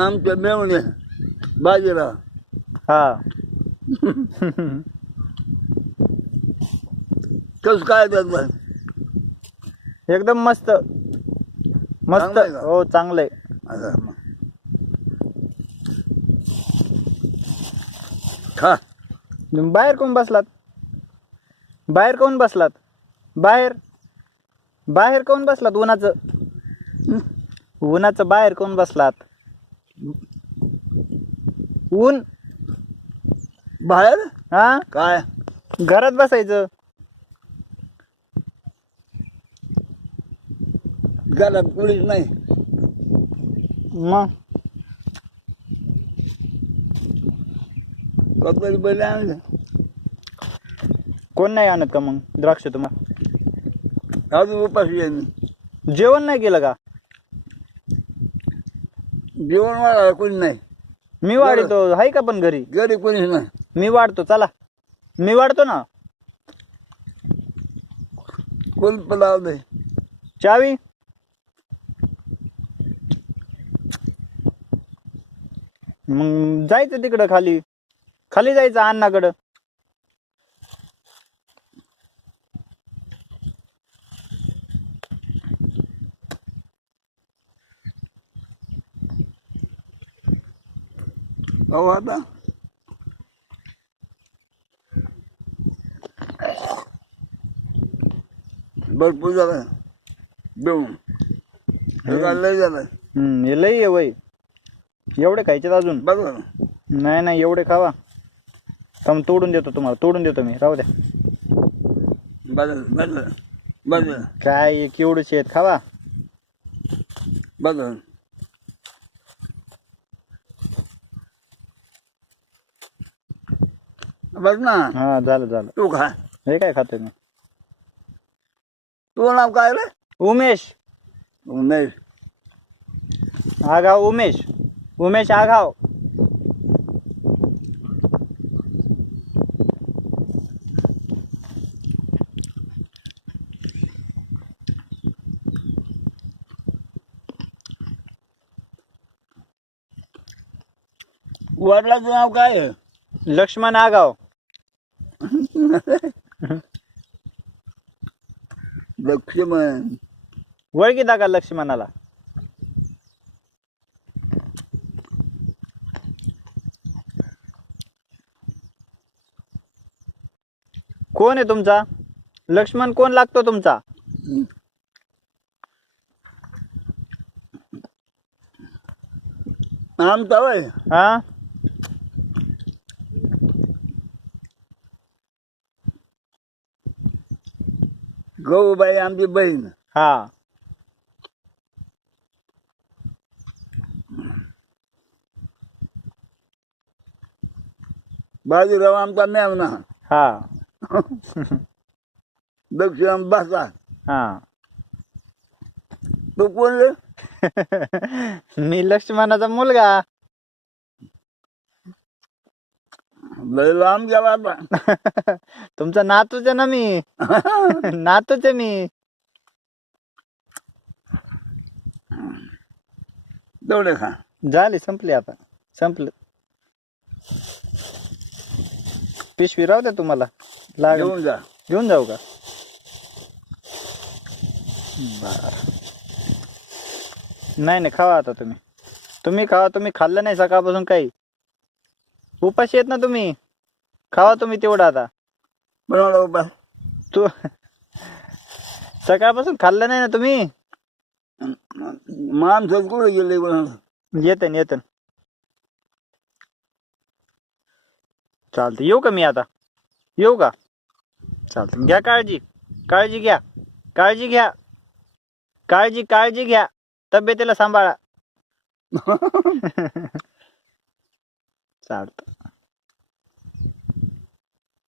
आमच्या मेवणे बाजीराव. हा. कसं काय त्यातलं? एकदम मस्त मस्त. चांगलं आहे का? हो चांगलंय. असं मग. खा. बाहेर कोण बसलात? बाहेर कोण बसलात? बाहेर बाहेर कोण बसलात? उन्हाचं उन्हाचं बाहेर कोण बसलात? ऊन. बाहेर हा, काय? घरात बसायचं. घरात कुणीच नाही. मग कपडे बैल आणले. कोण नाही आणत का मग द्राक्ष तुम्हाला? अजून उपाशी येईन. जेवण नाही केलं का? जेवण वाढायला कोणी नाही. मी वाढतो आहे का पण घरी? घरी कोणीच नाही. मी वाढतो, चला मी वाढतो ना. कोण पण लावलंय. चावी. मग जायचं तिकडं खाली खाली जायचं अण्णाकडं. अहो आता भरपूर झालं जेवण. लय झालं. हे लई आहे वय. एवढे खायचे अजून? बघा नाही नाही एवढे खावा. थांब तोडून देतो तुम्हाला, तोडून देतो मी, राहू द्या. बदल बदल बदल काय एक एवढेच आहेत, खावा. बदल बस ना. हा झालं झालं. तू खा. हे काय खातोय मी? तुझं नाव काय रे? उमेश. उमेश. आगाव उमेश. उमेश आगाव. वडिलाचं नाव काय आहे? लक्ष्मण आगाव. लक्ष्मण. वळगी दागा लक्ष्मणाला. कोण आहे तुमचा लक्ष्मण? कोण लागतो तुमचा? आमचा वय हा, गौबाई आमची बहीण. हा. बाजीराव आमचा मेवना. हा. दक्षिण बसा. हा. तू कोण रे? मी लक्ष्मणाचा मुलगा. लय लांब गेला आता. तुमचा नातूच आहे ना मी. नातूच आहे मी. तेवढे खा. झाली, संपली आता, संपलं. पिशवी राहू द्या तुम्हाला लागेल. घेऊन जा. घेऊन जाऊ का? बर. नाही नाही खावा आता तुम्ही. तुम्ही खावा. तुम्ही खाल्लं नाही सकाळपासून काही. उपाशी आहेत ना तुम्ही. खावा तुम्ही तेवढं आता. बनवला उपास. तू सकाळपासून खाल्लं नाही ना तुम्ही. माणसं कुठे गेले बनवलं? येते येते. चालतं. येऊ का मी आता? येऊ का? चालतं. घ्या काळजी. काळजी घ्या. काळजी घ्या. काळजी काळजी घ्या. तब्येतीला सांभाळा. चालतं.